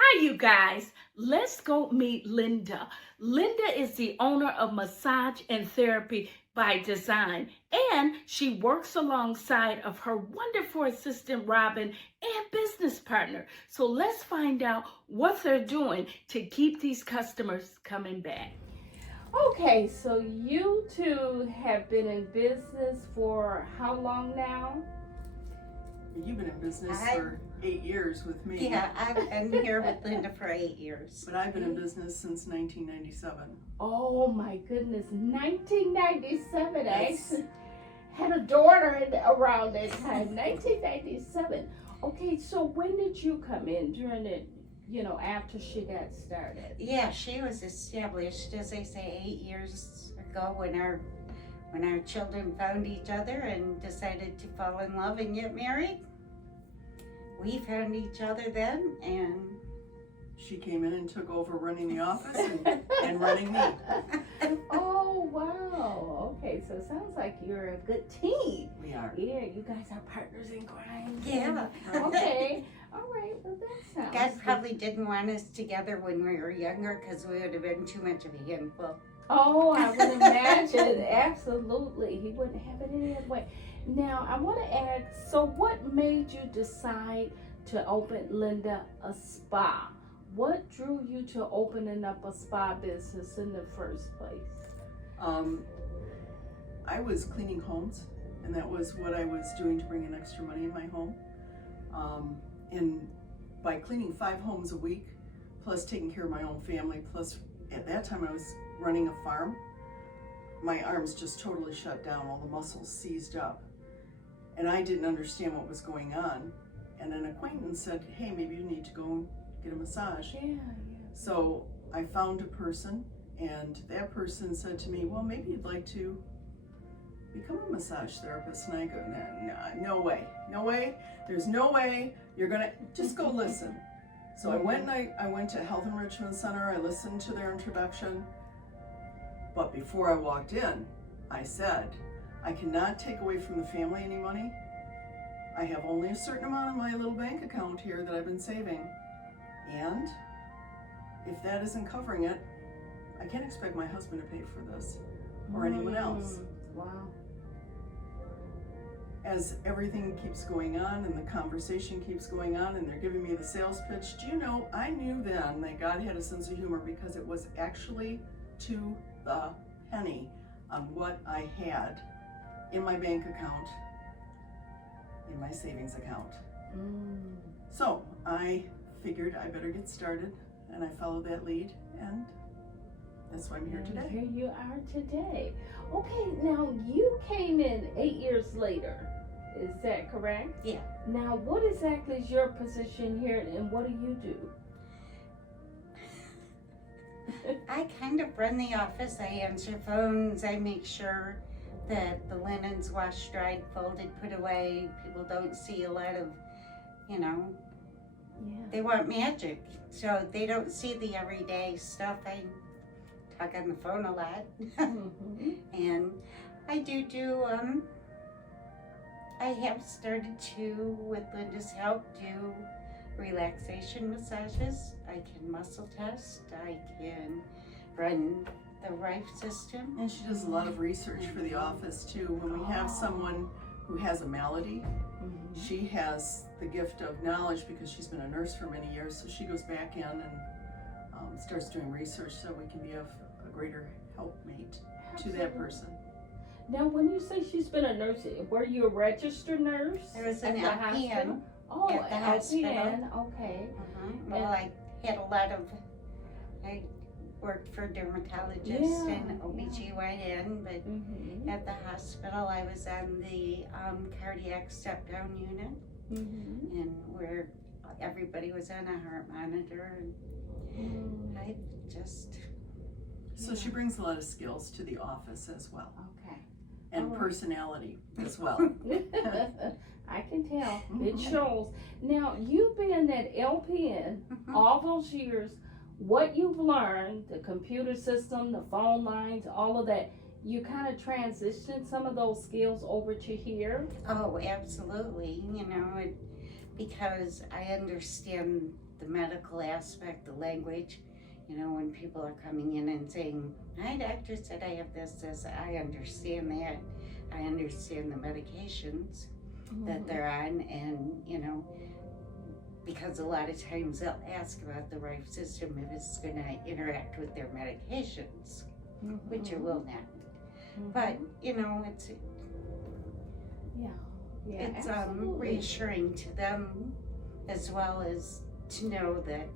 Hi, you guys. Let's go meet Linda. Linda is the owner of Massage and Therapy by Design, and she works alongside of her wonderful assistant Robin and business partner. So let's find out what they're doing to keep these customers coming back. Okay, so you two have been in business for how long now? You've been in business I- for 8 years with me. Yeah, I've been here with Linda for 8 years. But I've been in business since 1997. Oh my goodness, 1997. Yes. I had a daughter around that time, 1997. Okay, so when did you come in during it, after she got started? Yeah, she was established, as I say, 8 years ago when our children found each other and decided to fall in love and get married. We found each other then, and She came in and took over running the office and running me. Oh wow. Okay, so it sounds like you're a good team. We are. Yeah, you guys are partners in crime. yeah. Okay. All right. Well, that sounds. God good. probably didn't want us together when we were younger because we would have been too much of a handful. Oh, I would imagine. Absolutely. He wouldn't have it any other way. Now, I want to ask, so what made you decide to open, Linda, a spa? What drew you to opening up a spa business in the first place? I was cleaning homes, and that was what I was doing to bring in extra money in my home. And by cleaning 5 homes a week, plus taking care of my own family, plus at that time I was running a farm, my arms just totally shut down, all the muscles seized up. And I didn't understand what was going on. And an acquaintance said, hey, maybe you need to go get a massage. Yeah. So I found a person, and that person said to me, well, maybe you'd like to become a massage therapist. And I go, no way, there's no way, you're gonna, just go listen. So I went and I went to Health Enrichment Center, I listened to their introduction, but before I walked in, I said, I cannot take away from the family any money. I have only a certain amount in my little bank account here that I've been saving. And if that isn't covering it, I can't expect my husband to pay for this or anyone else. Wow. As everything keeps going on and the conversation keeps going on and they're giving me the sales pitch, do you know, I knew then that God had a sense of humor because it was actually to the penny on what I had in my bank account, in my savings account. So I figured I better get started, and I followed that lead, and that's why I'm here today. Here you are today. Okay, now you came in 8 years later. Is that correct? Yeah. Now, what exactly is your position here, and what do you do? I kind of run the office. I answer phones. I make sure that the linen's washed, dried, folded, put away. People don't see a lot of, they want magic. So they don't see the everyday stuff. I talk on the phone a lot. And I I have started to, with Linda's help, do relaxation massages. I can muscle test. I can run the Rife system. And she does a lot of research for the office too. When we have someone who has a malady, she has the gift of knowledge because she's been a nurse for many years. So she goes back in and starts doing research so we can be of a greater helpmate to that person. Now, when you say she's been a nurse, were you a registered nurse? I was an at the hospital? LPN. Oh, at the hospital. LPN, okay. Well, I had a lot of, I worked for dermatologists and OBGYN, but at the hospital I was on the cardiac step-down unit, and where everybody was on a heart monitor, and I just... So she brings a lot of skills to the office as well. Okay. And personality as well. I can tell. It shows. Now, you've been at LPN all those years. What you've learned, the computer system, the phone lines, all of that, you kind of transitioned some of those skills over to here? Oh, absolutely. Because I understand the medical aspect, the language. When people are coming in and saying, my doctor said I have this, I understand that. I understand the medications that they're on, and, because a lot of times they'll ask about the right system if it's going to interact with their medications, which it will not. But, it's reassuring to them as well as to know that.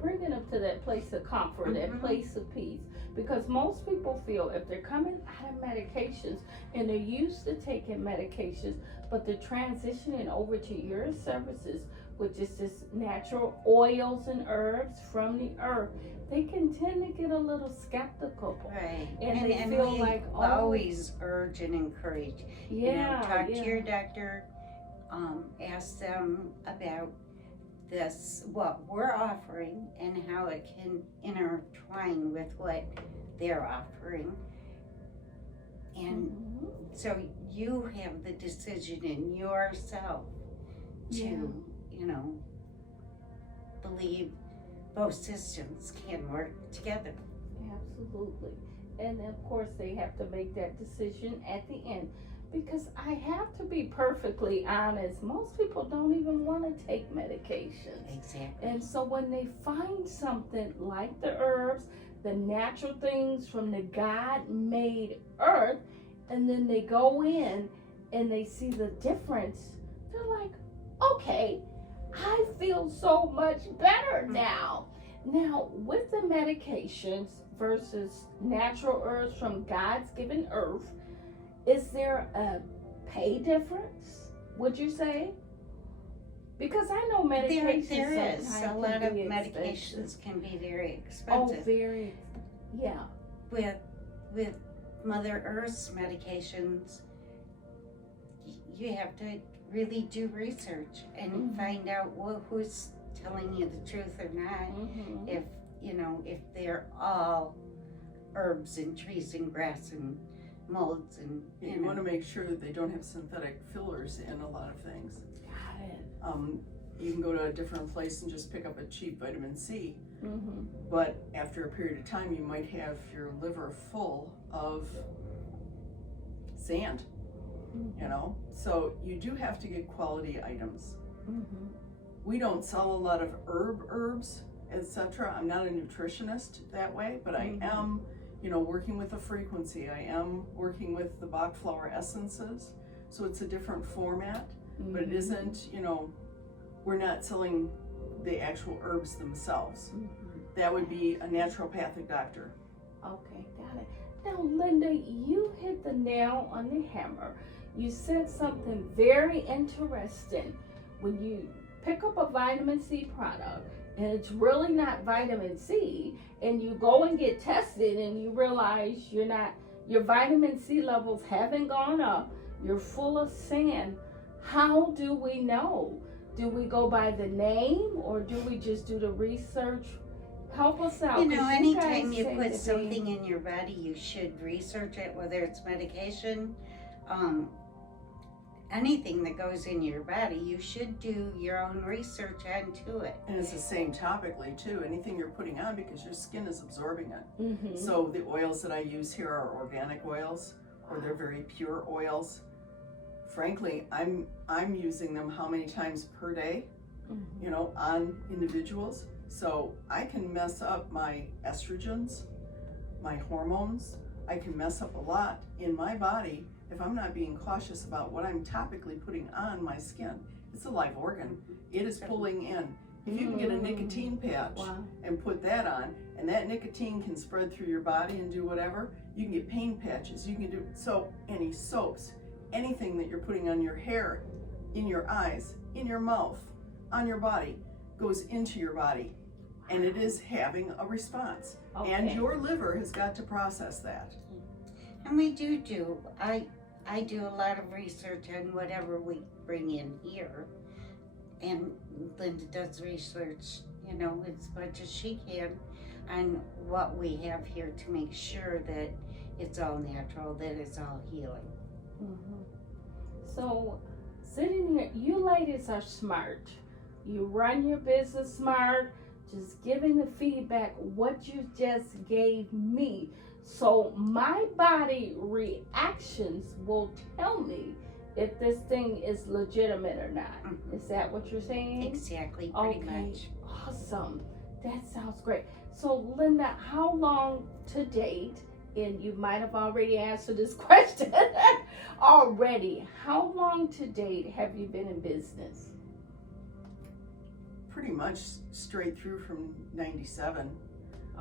Bringing them to that place of comfort, that place of peace. Because most people feel if they're coming out of medications and they're used to taking medications, but they're transitioning over to your services, which is just natural oils and herbs from the earth, they can tend to get a little skeptical. Right. And they feel we like, always urge and encourage. Talk to your doctor, ask them about this, what we're offering, and how it can intertwine with what they're offering. And so you have the decision in yourself to, believe both systems can work together. Absolutely. And of course they have to make that decision at the end. Because I have to be perfectly honest, most people don't even want to take medications. Exactly. And so when they find something like the herbs, the natural things from the God-made earth, and then they go in and they see the difference, they're like, okay, I feel so much better now. Now, with the medications versus natural herbs from God's given earth, is there a pay difference, would you say? Because I know medications there is. A lot of medications can be very expensive. Oh, very, yeah. With Mother Earth's medications, you have to really do research and find out who's telling you the truth or not. If they're all herbs and trees and grass and molds and you want to make sure that they don't have synthetic fillers in a lot of things. Got it. You can go to a different place and just pick up a cheap vitamin C, but after a period of time you might have your liver full of sand, so you do have to get quality items. We don't sell a lot of herbs, etc. I'm not a nutritionist that way, but I am working with the frequency. I am working with the Bach flower essences. So it's a different format, but it isn't, we're not selling the actual herbs themselves. That would be a naturopathic doctor. Okay, got it. Now, Linda, you hit the nail on the hammer. You said something very interesting. When you pick up a vitamin C product, and it's really not vitamin C, and you go and get tested and you realize your vitamin C levels haven't gone up, you're full of sand, how do we know? Do we go by the name, or do we just do the research? Help us out. Anytime you put something in your body, you should research it, whether it's medication, anything that goes in your body, you should do your own research onto it. And it's the same topically too. Anything you're putting on, because your skin is absorbing it. So the oils that I use here are organic oils, or they're very pure oils. Frankly, I'm using them how many times per day, on individuals. So I can mess up my estrogens, my hormones. I can mess up a lot in my body if I'm not being cautious about what I'm topically putting on my skin. It's a live organ. It is pulling in. If you can get a nicotine patch and put that on, and that nicotine can spread through your body and do whatever, you can get pain patches. You can do any soaps, anything that you're putting on your hair, in your eyes, in your mouth, on your body, goes into your body, and it is having a response. And your liver has got to process that. And we do. I do a lot of research on whatever we bring in here, and Linda does research, as much as she can on what we have here to make sure that it's all natural, that it's all healing. So, sitting here, you ladies are smart. You run your business smart, just giving the feedback what you just gave me. So my body reactions will tell me if this thing is legitimate or not. Mhm. Is that what you're saying? Exactly, pretty Okay, much. awesome. That sounds great. So Linda, how long to date, and you might have already answered this question already, how long to date have you been in business? Pretty much straight through from 97.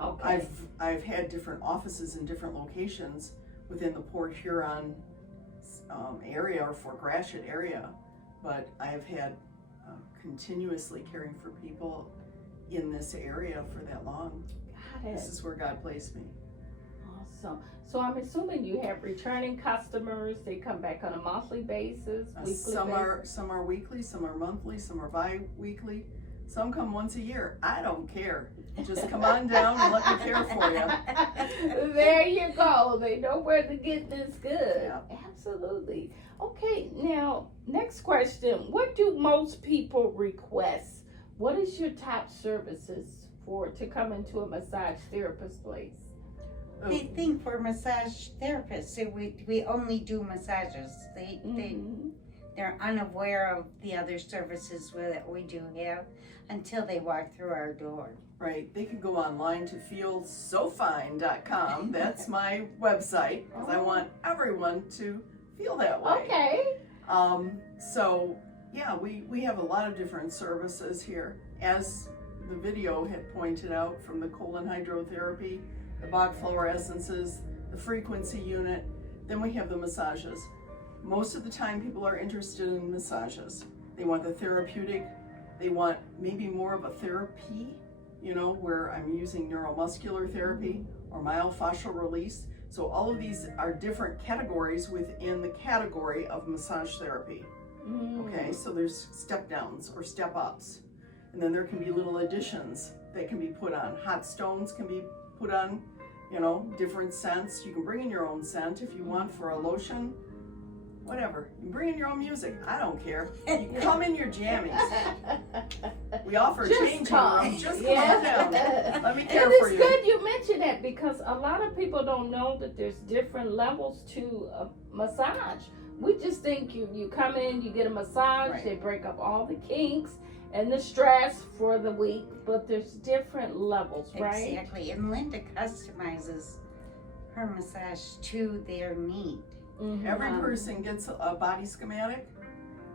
Okay. I've had different offices in different locations within the Port Huron area or Fort Gratiot area, but I've had continuously caring for people in this area for that long. Got it. This is where God placed me. Awesome. So I'm assuming you have returning customers. They come back on a monthly basis, weekly Some basis. are weekly, some are monthly, some are bi-weekly, some come once a year. I don't care. Just come on down and let me care for you. There you go. They know where to get this good. Yeah. Absolutely. Okay, now next question. What do most people request? What is your top services for to come into a massage therapist place? They think we're massage therapists, so we only do massages. They're unaware of the other services that we do have until they walk through our door. Right, they can go online to feelsofine.com. That's my website because I want everyone to feel that way. Okay. So yeah, we have a lot of different services here. As the video had pointed out, from the colon hydrotherapy, the Bach flower essences, the frequency unit, then we have the massages. Most of the time people are interested in massages. They want the therapeutic, they want maybe more of a therapy, where I'm using neuromuscular therapy or myofascial release. So all of these are different categories within the category of massage therapy. Okay, so there's step downs or step ups. And then there can be little additions that can be put on. Hot stones can be put on, different scents. You can bring in your own scent if you want for a lotion, whatever. You can bring in your own music. I don't care. You come in your jammies. We offer Just changing come. room. Just come on down. Let me care And for it's you. good you mentioned that because a lot of people don't know that there's different levels to a massage. We just think you come in, you get a massage, Right. they break up all the kinks and the stress for the week, but there's different levels, right? Exactly, and Linda customizes her massage to their need. Mhm. Every person gets a body schematic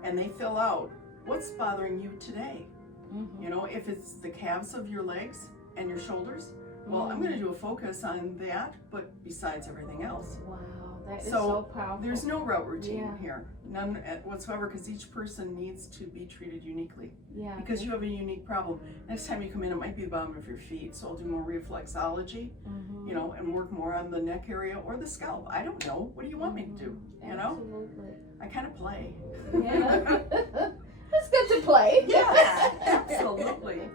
and they fill out what's bothering you today. Mhm. If it's the calves of your legs and your shoulders, well, I'm going to do a focus on that, but besides everything else. Wow, that is So, so powerful. There's no route routine Yeah. here, none whatsoever, because each person needs to be treated uniquely. Yeah. Because you have a unique problem. Next time you come in, it might be the bottom of your feet, so I'll do more reflexology, Mhm. and work more on the neck area or the scalp. I don't know. What do you want me to do? Absolutely. I kind of play. Yeah. It's good to play. Yeah, absolutely.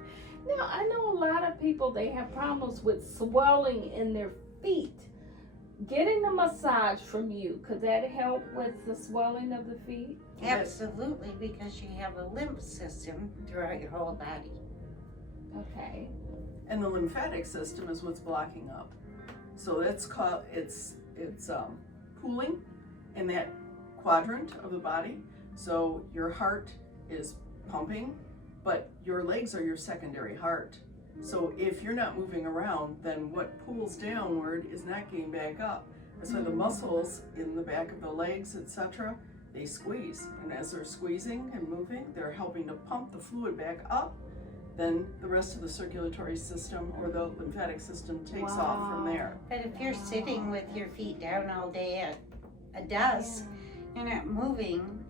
Now, I know a lot of people, they have problems with swelling in their feet. Getting a massage from you, could that help with the swelling of the feet? Absolutely, because you have a lymph system throughout your whole body. Okay. And the lymphatic system is what's blocking up. So that's called, it's pooling in that quadrant of the body. So your heart is pumping, but your legs are your secondary heart. So if you're not moving around, then what pulls downward is not getting back up. That's why the muscles in the back of the legs, etc., they squeeze. And as they're squeezing and moving, they're helping to pump the fluid back up. Then the rest of the circulatory system or the lymphatic system takes off from there. But if you're sitting with your feet down all day at a desk, you're not moving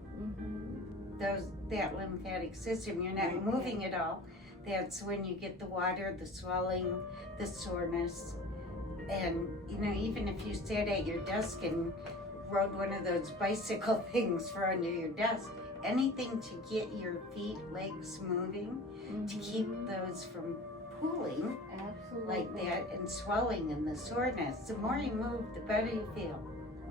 that lymphatic system. You're not moving at all. That's when you get the water, the swelling, the soreness. And, even if you sat at your desk and rode one of those bicycle things for under your desk, anything to get your feet, legs moving, to keep those from pooling like that and swelling and the soreness. The more you move, the better you feel.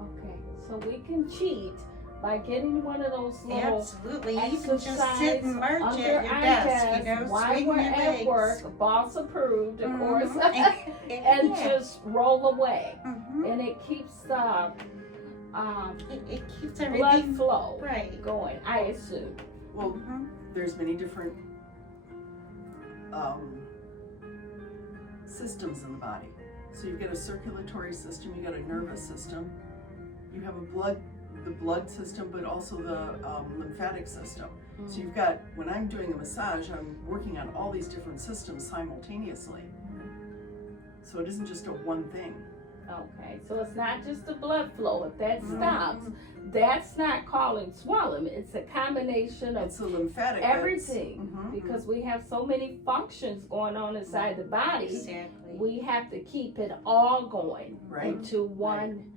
Okay, so we can cheat by getting one of those little Absolutely. You can just exercise sit and march under at your our desk, while swing we're your at legs. work, boss approved, of course, Mhm. and Yeah. just roll away. Mhm. And it keeps the It keeps blood everything flow right. going, I assume. Well, Mhm. there's many different systems in the body. So you've got a circulatory system, you've got a nervous system, you have the blood system, but also the lymphatic system. So you've got, when I'm doing a massage, I'm working on all these different systems simultaneously. So it isn't just a one thing. Okay, so it's not just the blood flow. If that Mhm. stops, that's not calling swelling. It's a combination of It's the lymphatic. everything, Mhm. because we have so many functions going on inside the body. Exactly. We have to keep it all going Right. into one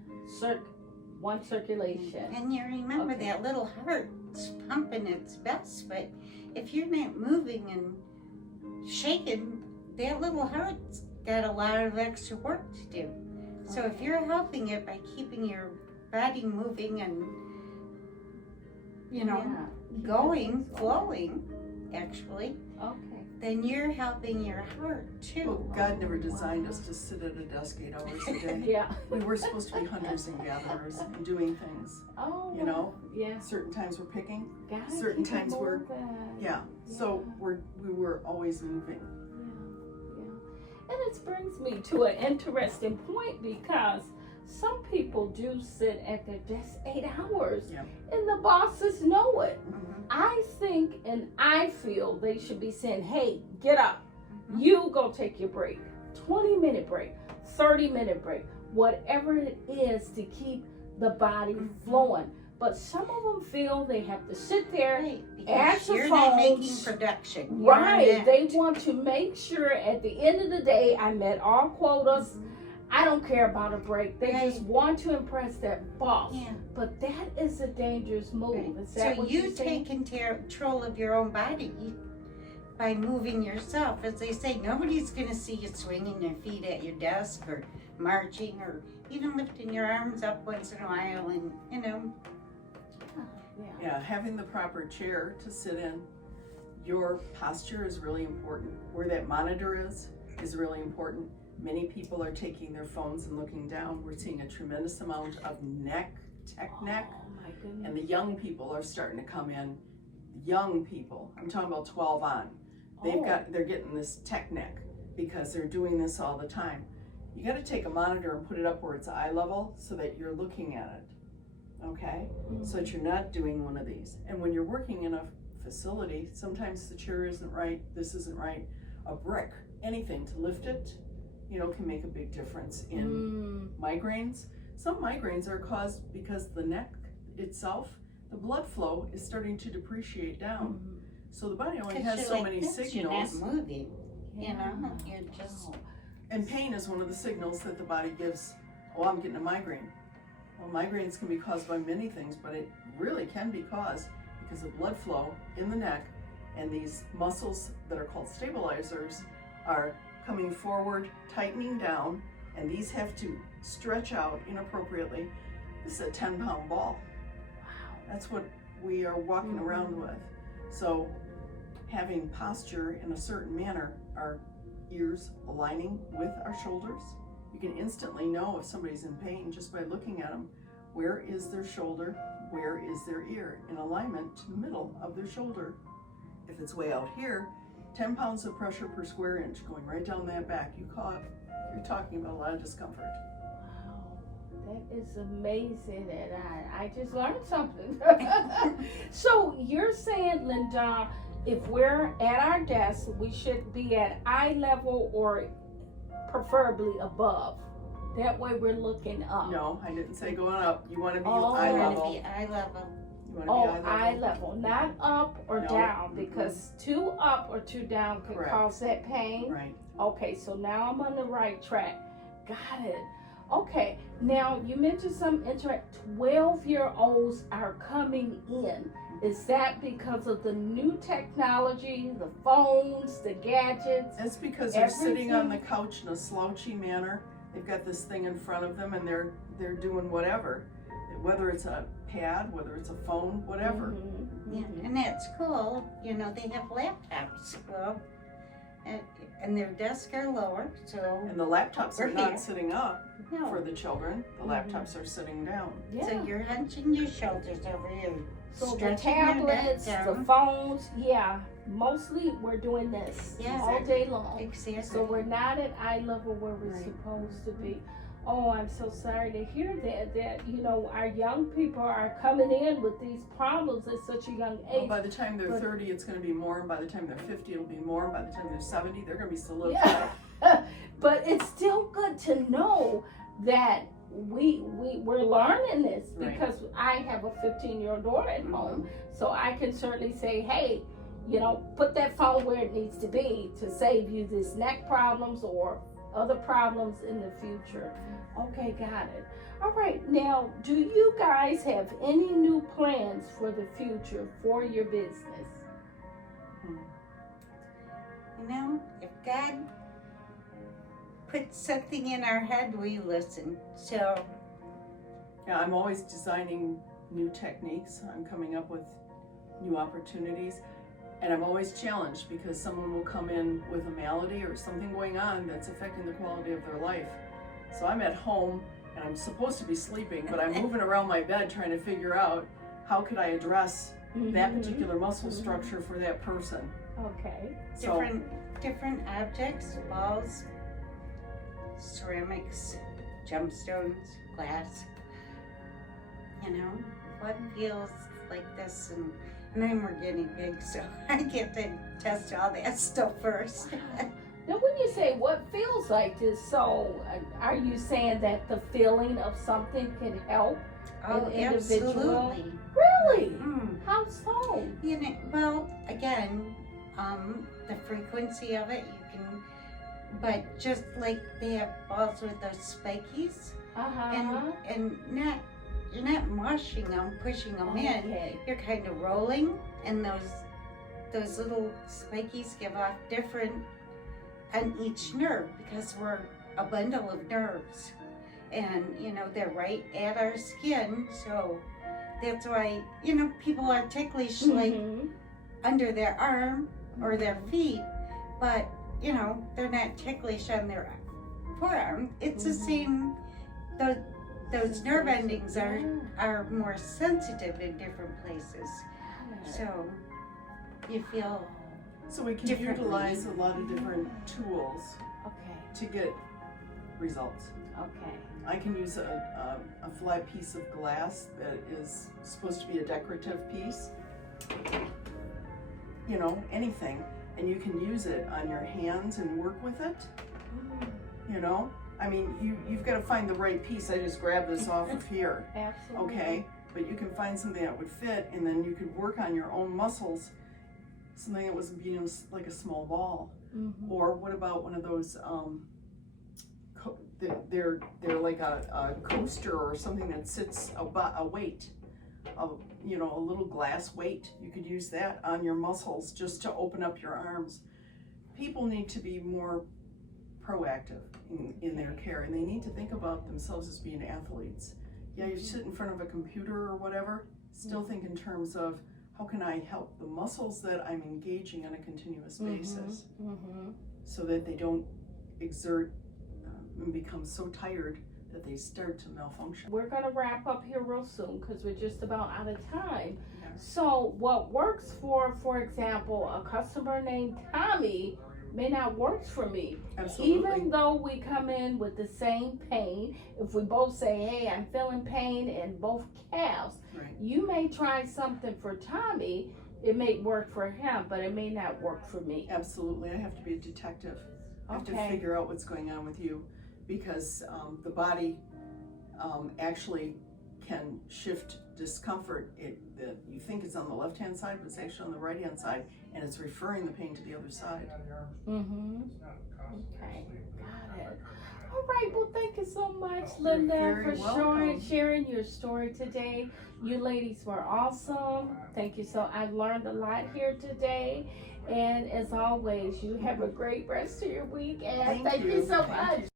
circulation. And you remember Okay. that little heart's pumping its best, but if you're not moving and shaking, that little heart's got a lot of extra work to do. So if you're helping it by keeping your body moving and, Yeah. going, flowing, actually, Okay. then you're helping your heart too. Well, God never designed us to sit at a desk 8 hours a day. Yeah. We were supposed to be hunters and gatherers and doing things. Oh. You know? Yeah. Certain times we're picking. Gotta certain keep times it we're- moving. Yeah. So we were always moving. And it brings me to an interesting point, because some people do sit at their desk 8 hours, Yeah. and the bosses know it. Mhm. I think and I feel they should be saying, hey, get up. Mhm. You go take your break. 20-minute break, 30-minute break, whatever it is to keep the body flowing. But some of them feel they have to sit there. Right, because Answer you're not making phones. production. You're Right. not. They want to make sure at the end of the day I met all quotas. Mhm. I don't care about a break. They just Right. want to impress that boss. Yeah. But that is a dangerous move. Right. Is that So what you you're saying? take control of your own body by moving yourself. As they say, nobody's going to see you swinging your feet at your desk or marching or even lifting your arms up once in a while and, Yeah, having the proper chair to sit in. Your posture is really important. Where that monitor is really important. Many people are taking their phones and looking down. We're seeing a tremendous amount of neck. Oh my goodness. And the young people are starting to come in. Young people, I'm talking about 12 on. They're getting this tech neck because they're doing this all the time. You got to take a monitor and put it up where it's eye level so that you're looking at it. Okay? So that you're not doing one of these. And when you're working in a facility, sometimes the chair isn't right, this isn't right. A brick, anything to lift it, can make a big difference in migraines. Some migraines are caused because the neck itself, the blood flow is starting to depreciate down. So the body only has so many signals. You're not moving, you're just... And pain is one of the signals that the body gives, oh, I'm getting a migraine. Well, migraines can be caused by many things, but it really can be caused because of blood flow in the neck, and these muscles that are called stabilizers are coming forward, tightening down, and these have to stretch out inappropriately. This is a 10-pound ball. Wow. That's what we are walking around with. So having posture in a certain manner, our ears aligning with our shoulders. You can instantly know if somebody's in pain just by looking at them. Where is their shoulder? Where is their ear? In alignment to the middle of their shoulder. If it's way out here, 10 pounds of pressure per square inch going right down that back. You're talking about a lot of discomfort. Wow, that is amazing, and I just learned something. So you're saying, Linda, if we're at our desk, we should be at eye level or preferably above. That way we're looking up. No, I didn't say going up. You want to be Oh, eye You want level. to be eye level. You want to Oh, be eye level, not up or No. down, because too up or too down can Correct. cause that pain. Right. Okay, so now I'm on the right track. Got it. Okay, now you mentioned some 12-year-olds are coming in. Is that because of the new technology, the phones, the gadgets? It's because they're sitting on the Everything. couch in a slouchy manner. They've got this thing in front of them and they're doing whatever. whether it's a pad, whether it's a phone, whatever. Yeah, and at school, you know, they have laptops. Well, and their desks are lower, so. And the laptops are We're not here. sitting up No. for the children. The laptops are sitting down. Yeah. So you're hunching your shoulders over here. So the stretching your neck tablets, the down. phones, yeah, mostly we're doing this Yeah. all day long. Exactly. So we're not at eye level where we're Right. supposed to be. Oh, I'm so sorry to hear that, you know, our young people are coming in with these problems at such a young Well, age. by the time they're But- 30, it's going to be more. And by the time they're 50, it'll be more. And by the time they're 70, they're going to be Yeah. solidified. But it's still good to know that we're learning this, Right. because I have a 15-year-old daughter at home, so I can certainly say, hey, you know, put that phone where it needs to be to save you this neck problems or other problems in the future. Okay, got it. All right, now, do you guys have any new plans for the future for your business? You know, if God puts something in our head, we listen. So, Yeah, I'm always designing new techniques. I'm coming up with new opportunities. And I'm always challenged because someone will come in with a malady or something going on that's affecting the quality of their life. So I'm at home and I'm supposed to be sleeping, but I'm moving around my bed trying to figure out how could I address that particular muscle structure for that person. Okay. So different objects, balls, ceramics, gemstones, glass. You know, what feels like this, and I'm a guinea pig, so I get to test all that stuff first. Now, when you say what feels like this, so are you saying that the feeling of something can help Oh, an individual? absolutely. Really? Mm. How so? You know, well, again, the frequency of it, you can, but just like they have balls with those spikies, and you're not mushing them, pushing them in. Okay. You're kind of rolling, and those little spikies give off different on each nerve, because we're a bundle of nerves, and you know they're right at our skin, so that's why, you know, people are ticklish like under their arm or their feet, but you know they're not ticklish on their forearm. It's the same. Those nerve endings are more sensitive in different places, so you feel. So we can Differently. utilize a lot of different tools Okay. to get results. Okay. I can use a flat piece of glass that is supposed to be a decorative piece. You know, anything. And you can use it on your hands and work with it. You know? I mean, you've got to find the right piece. I just grabbed this off of here. Absolutely. Okay? But you can find something that would fit, and then you could work on your own muscles. Something that was being like a small ball. Or what about one of those, they're like a coaster or something that sits a weight, you know, a little glass weight. You could use that on your muscles just to open up your arms. People need to be more proactive in their care, and they need to think about themselves as being athletes. Yeah, you sit in front of a computer or whatever, still think in terms of how can I help the muscles that I'm engaging on a continuous basis so that they don't exert and become so tired that they start to malfunction. We're going to wrap up here real soon because we're just about out of time. Yeah. So what works for example, a customer named Tommy may not work for me. Absolutely. Even though we come in with the same pain, if we both say, hey, I'm feeling pain in both calves, Right. you may try something for Tommy. It may work for him, but it may not work for me. Absolutely. I have to be a detective. I have to Okay. figure out what's going on with you, because the body actually can shift discomfort. That you think it's on the left-hand side, but it's actually on the right-hand side, and it's referring the pain to the other side. Okay, got it. All right, well, thank you so much, Linda, very for welcome. sharing your story today. You ladies were awesome. Thank you. So I learned a lot here today. And as always, you have a great rest of your week. And thank you so Thank much. you